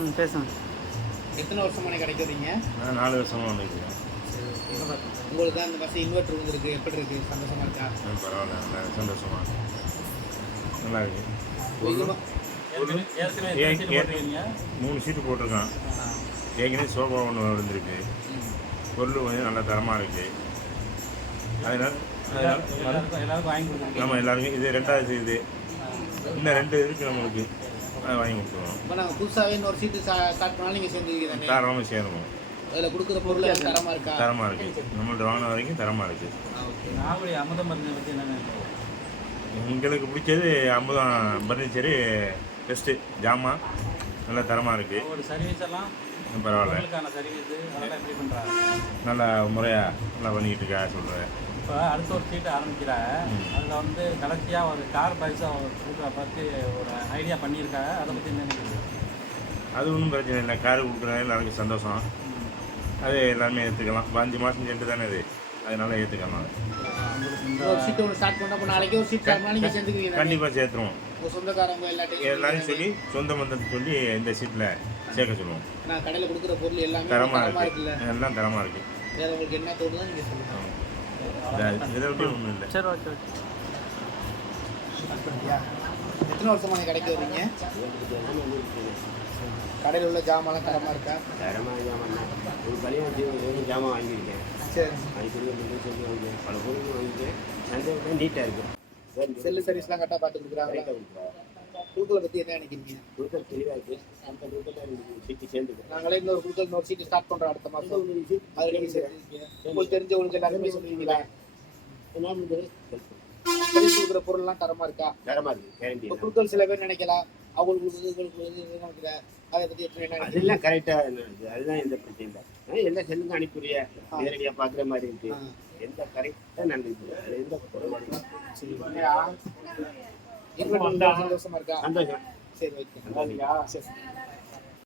ம் பேசுங்க. எத்தனை வருஷமான கடைக்கு வரீங்க நான் நாலு வருஷமாக வந்துருக்கேன். உங்களுக்கு தான் இந்த பஸ் இன்வெர்டர் வந்துருக்கு. எப்படி இருக்கு? சந்தோஷமா இருக்கா? பரவாயில்ல. நல்லா சந்தோஷமா நல்லா இருக்கு. ஏ- ஏ- மூணு சீட்டு போட்டிருக்கான். ஏற்கனவே சோஃபா ஒன்று விழுந்திருக்கு பொருள் கொஞ்சம் நல்ல தரமாக இருக்கு. அதனால எல்லாருக்கும் நம்ம எல்லாருக்கும். இது ரெண்டாவது இது. இன்னும் ரெண்டு இருக்கு நம்மளுக்கு. வாங்கி கொடுத்துருவோம். இப்போ நாங்கள் புதுசாகவே இன்னொரு சீட்டு ஸ்டார்ட் பண்ணாலும் நீங்கள் சேர்ந்துருக்கீங்க தானே? தாராளமாக சேரணும் அதில் கொடுக்குற பொருள் தரமாக இருக்கா? தரமாக இருக்கு. நம்மள்ட்ட வாங்கின வரைக்கும் தரமாக இருக்கு. ஆ, ஓகே. அமுத மருந்தை பற்றி என்னென்ன எங்களுக்கு பிடிச்சது அமுதம் பர்னிச்சரு பெஸ்ட்டு ஜாமான் நல்ல தரமாக இருக்குது ஒரு சர்வீஸ் எல்லாம் பரவாயில்ல. நல்லா முறையாக நல்லா பண்ணிக்கிட்டு இருக்கா சொல்கிறேன் இப்போ அடுத்த ஒரு சீட்டு ஆரம்பிக்கிற அதில் வந்து கடைசியாக ஒரு கார் பைசா கொடுக்குற பற்றி ஒரு ஐடியா பண்ணியிருக்காங்க. அதை பற்றி என்ன நினைக்கிறீங்க? அது ஒன்றும் பிரச்சனை இல்லை. காரு கொடுக்குறது எல்லாருக்கும் சந்தோஷம். அது எல்லாருமே ஏற்றுக்கலாம் அஞ்சு மாதம் சென்று தானே இது அதனால ஏற்றுக்கலாம் கண்டிப்பாக சேர்த்துருவோம். எல்லாரையும் சொல்லி சொந்த பந்தத்தை சொல்லி இந்த சீட்டில் சேர்க்க சொல்லுவோம். நான் கடையில் கொடுக்குற பொருள் எல்லாமே தரமாக தரமாக இருக்கு. இருக்குல்ல? எல்லாம் தரமாக இருக்கு. வேறு உங்களுக்கு என்ன தோணுதோ நீங்கள் சொல்லுங்கள் ஒன்றும் இல்லை. சரி ஓகே ஓகே எத்தனை வருஷமா நீங்க கடைக்கு வர்றீங்க? கடையில் உள்ள ஜாமான்லாம் தரமாக இருக்கா? தரமான ஜாமான் ஒரு கல்யாணத்துக்கு ஒரு ஜாமான் வாங்கியிருக்கேன். சரி. சொல்லி வாங்கிக்கிறேன் பல பொருள் வாங்கிக்கிறேன் சந்தை நீட்டாக இருக்கும் செல்லு சர்வீஸ்லாம் கரெக்டாக பார்த்து கொடுக்குறாங்களா? குழுக்களை பற்றி என்ன நினைக்கிறீங்க? குழுக்கள் தெளிவாக இருக்குது அந்த குழுக்கள் சீட்டு சேர்ந்துக்கிறேன் நாங்களே இன்னொரு குழுக்கள் இன்னொரு சீட்டு ஸ்டார்ட் பண்ணுறோம் அடுத்த மாதம் அதில் நீங்கள் உங்களுக்கு தெரிஞ்சவங்களுக்கு எல்லாருமே சொல்லுவீங்களா கொடுக்குற பொருள்லாம் தரமாக இருக்கா? தரமாக இருக்குது கேரண்டி குழுக்கள் சில பேர் நினைக்கலாம். அவங்களுக்கு. அதை பற்றி என்ன? அதெல்லாம் கரெக்டாக இருக்குது அதுதான் எந்த பிரச்சனையும் இல்லை. எல்லாம் செல்லுங்க அனுப்பிடுறிய நேரடியாக பார்க்குற மாதிரி இருக்கு. ஆ. எந்த கரெக்டாக அதில் எந்த சந்தோஷமா இருக்கா? சந்தோஷம். சரி ஓகே